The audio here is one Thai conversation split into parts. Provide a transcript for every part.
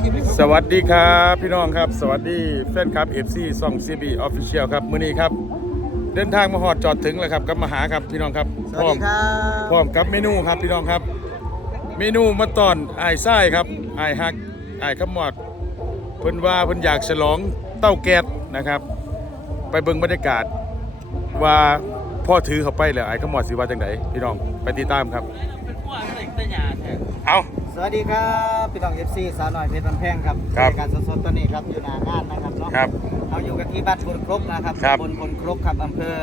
สวัสดีครับพี่น้องครับสวัสดีแฟนคลับ FC ซ่อง CB Official ครับมื้อนี้ครับเดินทางมาฮอดจอดถึงแล้วครับกับมาหาครับพี่น้องครับพร้อมกับเมนูครับพี่น้องครับเมนูมาตอนไอ้ไส้ครับไอ้ฮักไอ้ขมอดเพิ่นว่าเพิ่นอยากฉลองเต้าแก๊สนะครับไปเบิ่งบรรยากาศว่าพ่อถือเข้าไปแล้วไอ้ขมอดสิว่าจังไดพี่น้องไปติดตามครับเอาสวัสดีครับพี่น้อง FC สาวหน่อยเพชรบันแพงครับการสดๆตอนนี้ครับอยู่หน้างานนะครับเนาะครับเราอยู่กันที่บ้านพลครกนะครับบนพลครกครับอำเภอ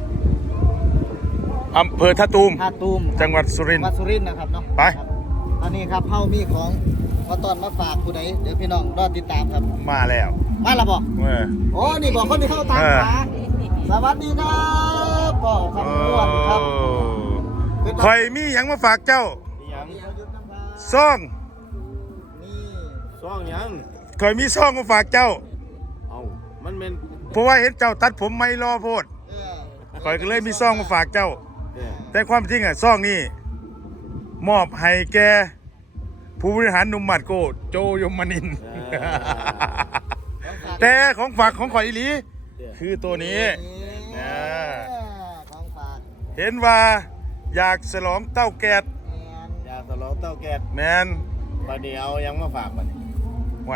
ท่าตูมจังหวัดสุรินทร์นะครับเนาะไปตอนนี้ครับเฮามีของมาตอนมาฝากผู้ใดเดี๋ยวพี่น้องรอติดตามครับมาแล้วบอกโอ้นี่บอกคนที่เข้าตามหาสวัสดีครับพ่อคำนวณครับคอยมีหยังมาฝากเจ้าซ่องยังคอยมีซ่องมาฝากเจ้าเอามันเป็นเพราะว่าเห็นเจ้าตัดผมไม่รอโพดคอยก็เลยมีซ่องมาฝากเจ้าแต่ความจริงอ่ะซ่องนี่มอบให้แกผู้บริหารหนุ่มหมัดโกโจยมนินแต่ของฝากของข่อยอีหลีคือตัวนี้เห็นว่าอยากฉลองเต้าแก๊สอยากฉลองเต้าแก๊สแมนบัดนี้เอายังมาฝากบัดนี้ไหว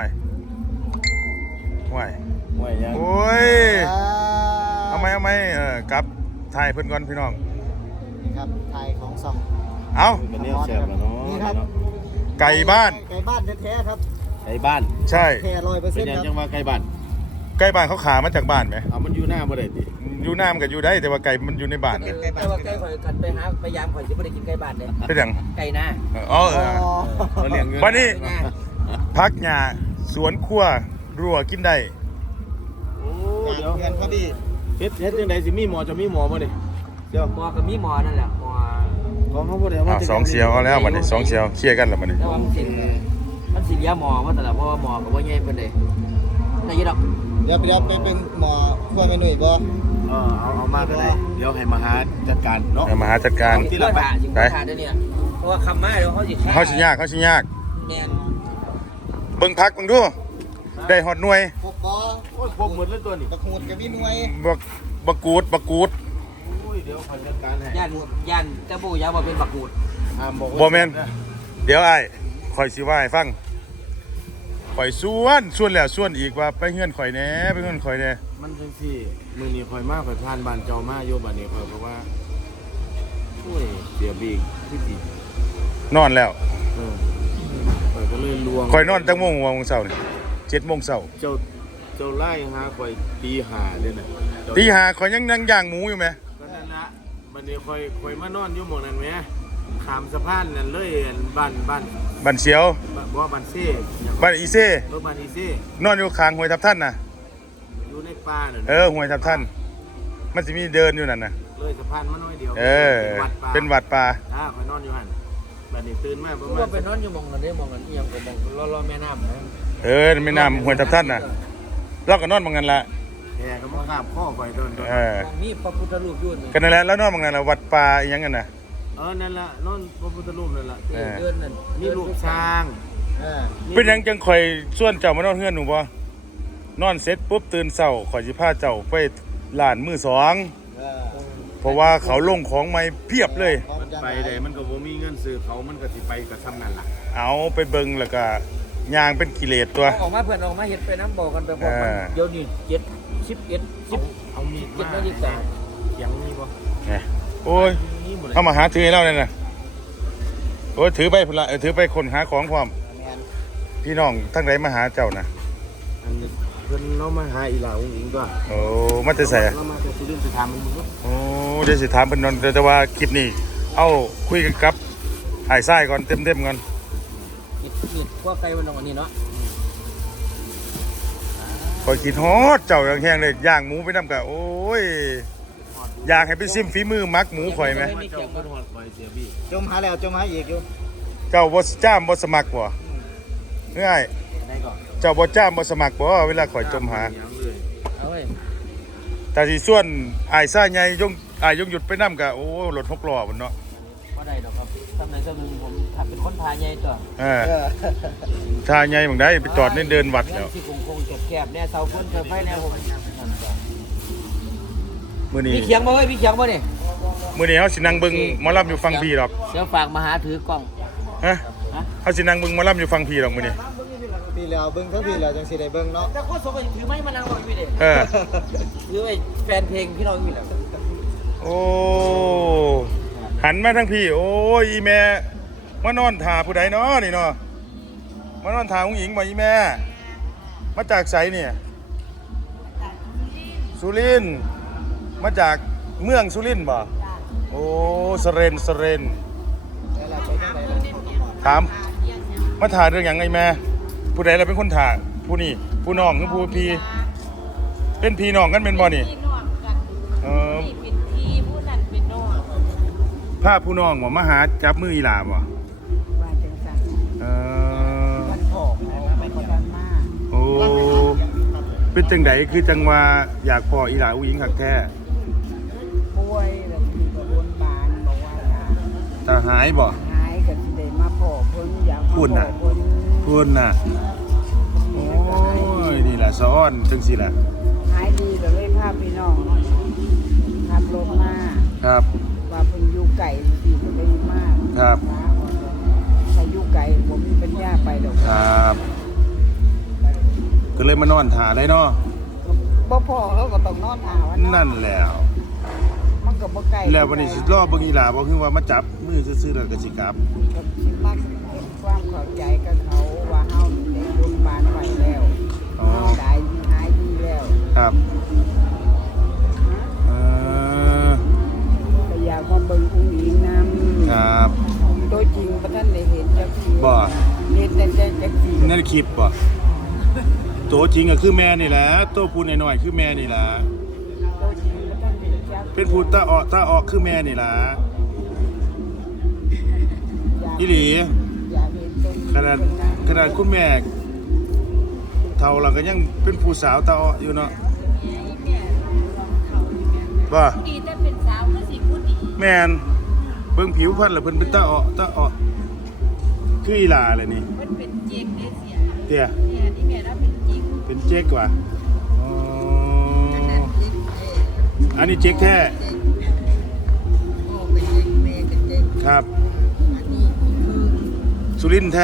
ยังโอ้ยเอาไหมกับถ่ายเพื่อนก่อนพี่น้องนี่ครับถ่ายของซ่องเอาเป็นเนื้อแซ่บแล้วเนาะนี่ครับไก่บ้านแท้ๆครับไก่บ้านใช่แท้100% เป็นยังจังว่าไก่บ้านเขาขามาจากบ้านไหมมันอยู่หน้าบ่ได้ติอยู่น้ำกับอยู่ได้แต่ว่าไก่มันอยู่ในบ้านไงแต่ว่าไก่ข่อยขันไปหาพยายามข่อยจะไม่ได้กินไก่บ้านเลยเป็นอย่างไก่หน้าวันนี้พักหญ้าสวนครัวรัวกินได้โอ้เดี๋ยวเงินพอดีเฮ็ดจังได๋สิมีหมอจะมีหมอบ่นี่เดี๋ยวหมอกับมีหมอนั่นแหละหมอของเขาบ่ได้ว่า 2เสียวเอาแล้ววันนี้2เสียวเคลียร์กันแล้ววันนี้มันสิเลียหมอว่าแต่ละเพราะว่าหมอกับว่าใหญ่เพิ่นเด้แต่ยี่ดอกเดี๋ยวไปเป็นหมอควรไปหน่วยบ่เอามาก็ได้เดี๋ยวให้มหาจัดการเนาะมหาจัดการที่ละไปเดี๋ยวนี้เพราะว่าคำมาเดี๋ยวเขาสิยากแม่นเบิ่งพักมึงดูได้ฮอดหน่วยพวกบ่โอ้ยพวกหมดเลยตัวนี้บักหูดกับมีหน่วยบักกูดโอ้ยเดี๋ยวขอจัดการให้ย่านจะบ่ยาวบ่เป็นบักกูดบ่แม่นเดี๋ยวอ้ายข่อยสิว่าให้ฟังข่อยส่วนแล้วส่วนอีกว่าไปเฮือนข่อยแหน่มันจังซี่มื้อนี้ข่อยมาข่อยผ่านบ้านเจ้ามาอยู่บัดนี้ข่อยเพราะว่าโอ้ยเสียบีกที่สินอนแล้วข่อยก็เลยลวงข่อยนอนตั้งโมงเช้านี่7:00 นเจ้าไล่หาข่อยตี5เด้อน่ะตี5ข่อยยังนั่งย่างหมูอยู่แหมก็นั่นละบัดนี้ข่อยมานอนอยู่หม้องนั้นแหมข้ามสะพานนั่นเลยบ้านเสียวบ่บ้านเซ่บ้านอีเซ่บ้านอีเซ่นอนอยู่ข้างห้วยทับท่านน่ะอยู่ในป่านั่นห้วยทับท่านมันสิมีเดินอยู่นั่นน่ะเลยสะพานมาน้อยเดียวเป็นวัดป่าข่อยนอนอยู่หั่นบัดนี้ตื่นมาประมาณว่าไปนอนอยู่หม่องนั้นเด้หม่องนั้นอีหยังก็หม่องรอแม่น้ำนะแม่น้ำห้วยทับท่านน่ะเราก็นอนหม่องนั้นล่ะแก็มาข้ามข้อข่อยโดนมีพระพุทธรูปอยู่กันนั่นแหละแล้วนอนหม่องนั้นน่ะวัดป่าอีหยังกันน่ะนั่นละนอนพระพุทธรูปนั่นละมีรูปช้างเป็นยังจังข่อยส่วนเจ้ามานอนเฮือนหนูบ่นอนเสร็จปุ๊บตื่นเช้าข่อยสิพาเจ้าไปร้านมือ2เพราะว่าเขาลงของใหม่เพียบเลยไปได้มันก็บ่มีเงินซื้อเขามันก็สิไปก็ทำนั่นล่ะเอาไปเบิ่งแล้วก็ย่างเป็นกิเลสตัวออกมาเพิ่นออกมาเฮ็ดไปน้ำบ่กันไปบอกมันเดี๋ยวนี้10 เอามีดมา 7นาฬิกาเสียงมีบ่โอ้ยเอามาหาถือให้เราเนี่ยนะโอ้ยถือไปพุ่นละถือไปคนหาของพร้อมพี่น้องทั้งใดมาหาเจ้านะอันนี้เพิ่นเรามาหาอีหลาองค์อิงก็โอ้มาจะใส่เรามาจะสิเรื่องสิถามมันบ่โอ้เดี๋ยวสิถามเพิ่นนอนแต่ว่าคลิปนี้เอาคุยกันกับไอ้ทรายก่อนเต็มก่อนนี่พวกไก่มันตรงนี้เนาะคอยกินฮอดเจ้าอย่างแห้งเลยย่างหมูไปนำกะโอ้ยอยากให้ไปซิมฝีมือมักหมูข่อยไหมจมหาแล้วจมหาอีกอยู่เจ้าบ่จ้ามบ่สมัครบ่ง่ายเจ้าบ่จ้ามบ่สมัครบ่เวลาข่อยจมหาแต่สิส่วนอ้ายซ่าใหญ่ยงหยุดไปนำกะโอ้รถ6ล้อพุ่นเนาะได้ดอกครับทำไหนสักหนึ่งผมถ้าเป็นคนพาใหญ่ตัวถ้าใหญ่บางได้ไปจอดในเดินวัดแล้วที่คงแคบๆเนี่ยเสาคนเสาไฟเนี่ยผมมื้อนี้พี่เขียงบ่เว้ยพี่เขียงบ่นี่มื้อนี้เฮาสินั่งเบิ่งหมอลำอยู่ฟังพี่ดอกเดี๋ยวฝากมาหาถือกล้องฮะเฮาสินั่งเบิ่งหมอลำอยู่ฟังพี่ดอกมื้อนี้ปีแล้วเบิ่งทั้งปีแล้วจังสิได้เบิ่งเนาะแต่คนสองคนถือไม้มานั่งรออยู่ดิ ถือไอ้แฟนเพลงพี่น้องอยู่แล้วโอ้หันมาทั้งพี่โอ้ยอีแม่มานอนท่าผู้ใดเนาะนี่เนาะมานอนท่าผู้หญิงบ่อีแม่มาจากไสเนี่ยสุรินทร์มาจากเมืองสุรินทร์บ่โอ้สเรนถามมาถ่าเรื่องหยังไงแม่ผู้ใดล่ะเป็นคนถ่าผู้นี่ผู้น้องหรือผู้พี่เป็นพี่น้องกันเป็นบ่นี่พี่น้องกัน นี่เป็นพี่ผู้นั้นเป็นน้องพาผู้น้องบ่มาหาจับมืออีหลาบ่ว่าจังซั่นมันผอมไม่ค่อยดังมากโอ้เป็นจังไดคือจังว่าอยากพออีหลาอุ้งอิงคักแท้ป่วยแบบมีกระบวนบานบอกว่าถ้าตาหายบ่หายก็สิได้มาพอเพิ่นอยากมาพูดน่ะพอเพิ่นพูดน่ะโอ้ยนี่ล่ะสะอ้อนจังซี่ล่ะหายดีก็เลยพาพี่น้องขับรถมาครับว่าเพิ่นอยู่ไกลสิก็เลยมาครับถ้าอยู่ไกลบ่มีปัญญาไปดอกครับก็เลยมานอนถ่าเลยเนาะบ่พอเขาก็ต้องนอนหาวันนั่นแหล้วมันก็บ่ไกลแล้ววันนี้สิรอเบิ่งอีหลาบ่คือว่ามาจับมือซื่อๆแล้วก็สิกลับก็สิมาเห็นความเข้าใจกับเขาว่าเฮาได้บุญบานไว้แล้วอ๋อเฮาได้หายดีแล้วครับฮะเออก็อยากมาเบิ่งอุ้งอิงนำครับตัวจริงพระท่านได้เห็นจักทีบ่เห็นแต่จักทีนั่นคลิปบ่ตัวจริงก็คือแม่นี่แหละตัวพูดน้อยๆคือแม่นี่ล่ะตัวจริงพระท่านเห็นจักเป็นพูดตาออกคือแม่นี่ล่ะอีหลีอยากเห็นตรงขนาดคุณแม่เฒ่าแล้วก็ยังเป็นผู้สาวตาออกอยู่เนาะบ่ดีแต่เป็นสาวก็สิพูดดีแม่นเบิ่งผิวพรรณแล้วเพิ่นเป็นตาออกคืออีหลาเลยนี่มันเป็นเจ๊กได้เสียเตี้ยเนี่ยนี่แม่เราเป็นเจ๊กเป็นเจ๊กว่ะอ๋ออันนี้เจ๊กแท้พ่อเป็นเด็กแม่เป็นเด็กครับอันนี้คือสุรินทร์แท้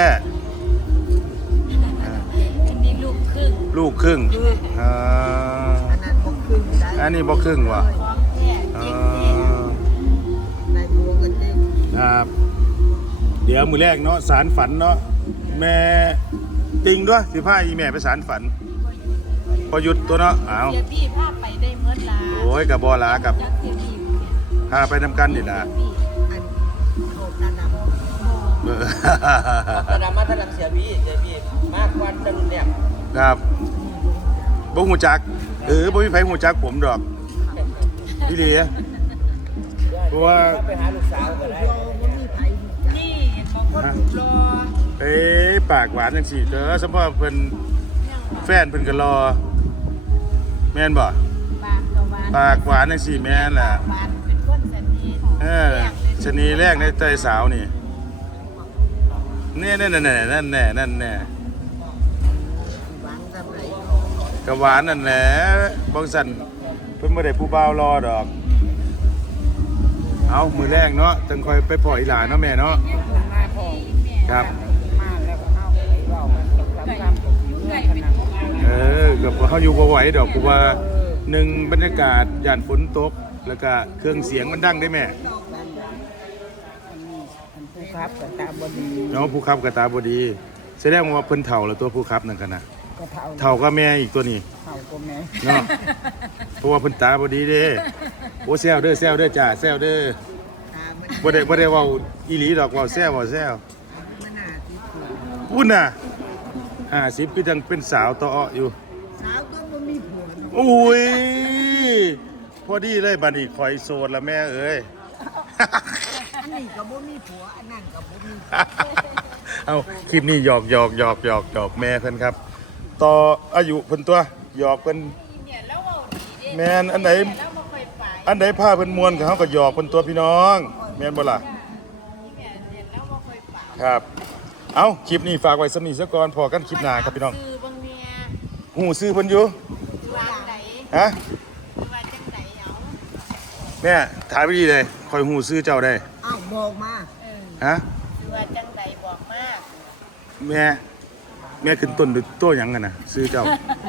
อันนี้ลูกครึ่งลูกครึ่งอ่าอันนั้นบ่ครึ่งได้อันนี้บ่ครึ่งว่ะของแท้อ่เจ๊กแท้าในบัวกับเด็กครับ เดี๋ยวมือแรกเนาะสารฝันเนาะแม่ติงด้วยสิพาอีแม่ไปสารฝัน พอหยุดตัวเนาะอ้าวเสียพี่พาไปได้เมื่อลาโอ้ยกับบอลากับจักเสียพี่เนี่ยพาไปนำกันนี่นะพี่อันโทษนั่นน่ะเออถ้าดำมาถ้าดำเสียพี่มากกว่าตะลุนเนี่ยครับบ่หูจักบ่มีไผหูจักผมดอกพี่หลีเพราะว่าไปหาลูกสาวก็ได้นี่เห็นบางคนรูปรอปากหวานจังซี่เด้อสมพอเพิ่นแฟนเพิ่นก็รอ แม่นบ่ปากกะหวานปากหวานจังซี่แม่นแหละหวานเป็นคนสนิทชะนีแรกในใจสาวนี่นี่นั่นแน่นั่นแน่นั่นแน่หวังทำไรกะหวานนั่นแหละบางสันเพิ่นบ่ได้ผู้บ่าวรอดอก เอามือแรกเนาะจังค่อยไปปล่อยหลานเนาะแม่เนาะมาพ่อครับมาแล้วก็เฮาไปเว้ากันกับคำกับผิวเนื้อขนาดกับเฮาอยู่บ่ไหวดอกกูว่าหนึ่งบรรยากาศย่านฝนตกแล้วก็เครื่องเสียงมันดังได้แม่อันผู้ครับกับตาบดีเนาะผู้ขับก็ตาบ่ดีแสดงว่าเพิ่นเฒ่าแล้วตัวผู้ขับนั่นกันนะก็เท่าเฒ่าก็แม่อีกตัวนี้เท่าก็แม่เนาะเพราะว่าเพิ่นตาบ่ดีเด้โอ้แซวเด้อจ้าแซวเด้อตามันบ่ได้เว้าอีหลีดอกเว้าแซวมันหน้าที่ถูกพุ่นน่ะ50คือจังเป็นสาวตออ้ออยู่สาวก็บ่มีผัวเนาะโอ้ยพอดีเลยบัดนี้ข่อยโสดละแม่เอ้ยอันนี้ก็บ่มีผัวอันนั้นก็บ่มีเอาคลิปนี้หยอกแม่เพิ่นครับ ต่ออายุเพิ่นตัวหยอกเพิ่นเนี่ยแล้วเอาดีเด้แม่นอันไหนแล้วบ่ค่อยไปอันใดพาเพิ่นม่วนก็เฮาก็หยอกเพิ่นตัวพี่น้องแม่นบ่ล่ะครับเอาคลิปนี้ฝากไว้สำนีซะก่อนพอกันคลิปหน้าครับพี่น้องซื้อบางเนี่ยหูซื้อเพิ่นอยู่คือว่าไหนฮะคือว่าจังไหนเอาแม่ถามไปดีเลยคอยหูซื้อเจ้าได้อ้าวบอกมาฮะคือว่าจังไหนบอกมากแม่ขึ้นต้นด้วยตัวหยังกันนะซื้อเจ้า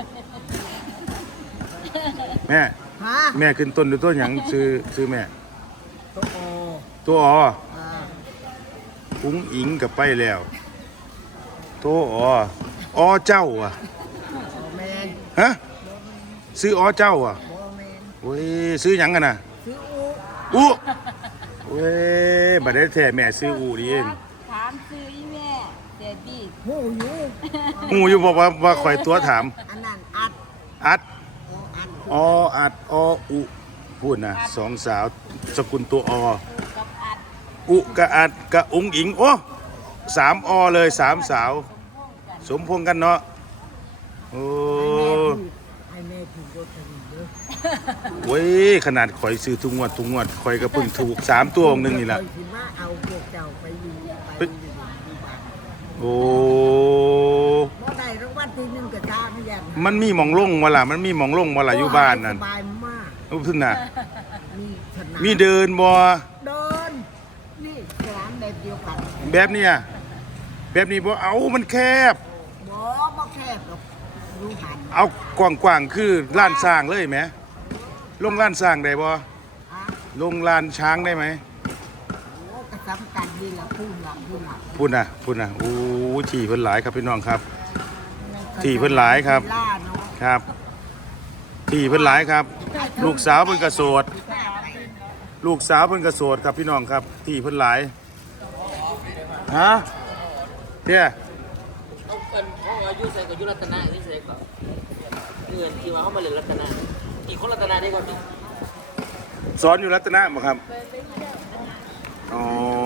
แม่ฮะแม่ขึ้นต้นด้วยตัวหยังซื้อแม่ตัวโอตัวออ่าอุ้งอิงกับไปแล้วตัวอเจ้าอ่ะโอแมนฮะซื้ออเจ้าอ่ะโอแมนโอ้ยซื้อหยังกันนะซื้ออูอุเว้ยบัดได้แท้แม่ซื้ออูดีเองถามซื้ออีแม่เด็ดดีหูอยู่หูอยู่บอกว่าคอยตัวถามอันนั้นอัดอัดโออัดออัดออุพูดนะสองสาวสกุลตัวอกับอัดอุกะอัดกะอุงอิงโอ้3 อเลย3 สาว สมพงษ์กันเนาะโอ้ให้แม่ถูกรถถึงเด้อเว้ยขนาดข่อยซื้อทุกงวดข่อยก็เพิ่งถูก3 ตัวองค์หนึงนี่แหละคอยคิดว่าเอาพวกเจ้าไปอยู่บ้านโอ้บ่ได้รางวัลที่หนึ่งกับจ้าพี่ยันมันมีหมองลงวะล่ะมันมีหมองลงวะล่ะอยู่บ้านนั่นสบายมากรู้สึกน่ะมีสนามมีเดินบ่เดินนี่สนามแบบเดียวกันแบบเนี้ยแบบนี้บ่เอามันแคบบ่แคบกับรูหันเอากว้างๆคือล้านสร้างเลยไหมลงล้านสร้างได้บ่ฮะลงลานช้างได้ไหมโอ้กระสำกันดีละพูดหลังพูดนะโอ้ที่เพิ่นหลายครับพี่น้องครับ ที่เพิ่นหลายครับล่าเนาะครับ ที่เพิ่นหลายครับ ลูกสาวเพิ่นก็โสดลูกสาวเพิ่นก็โสดครับพี่น้องครับ ที่เพิ่นหลายฮะเตี้ยต้องเป็นเพราะว่ายุใส่กับยุรัตนะนี่ใส่ก่อนเงินที่ว่าเขามาเรียนรัตนะอีกคนรัตนะได้ก่อนดิสอนอยู่รัตนะบ่ครับอ๋อ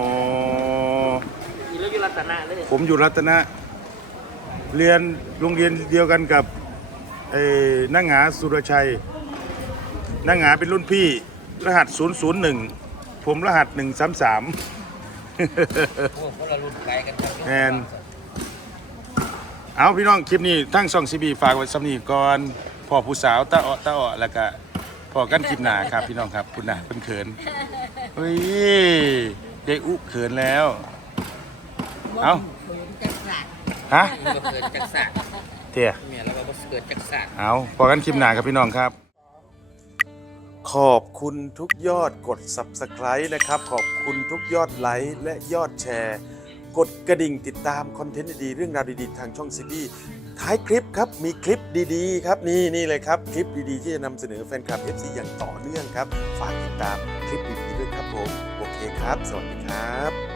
อีแล้วยุรัตนะเลยผมอยู่รัตนะเรียนโรงเรียนเดียวกันกับนางหงาสุรชัยนางหงาเป็นรุ่นพี่รหัส001ผมรหัส133 พวกคนละรุ่นไกลกันครับแอนเอาพี่น้องคลิปนี้ทั้งช่องซีบีฝากไว้สำนีก่อนพ่อผู้สาวตาอ้อแล้วก็พอกันคลิปหน้าครับพี่น้องครับคุณน่ะเป็นเขินเฮ้ยยายอุเขินแล้วเอาเปิดกระสักฮะมันก็เกิดจากสากเตี้ยเมียแล้วก็เกิดจากสากเอาพอกันคลิปหน้าครับพี่น้องครับ ขอบคุณทุกยอดกด Subscribe นะครับขอบคุณทุกยอดไลค์และยอดแชร์ กดกระดิ่งติดตามคอนเทนต์ดีๆเรื่องราวดีๆทางช่องซีบีท้ายคลิปครับมีคลิปดีๆครับนี่เลยครับคลิปดีๆที่จะนำเสนอแฟนคลับ FC อย่างต่อเนื่องครับฝากติดตามคลิปดีๆด้วยครับผมโอเคครับสวัสดีครับ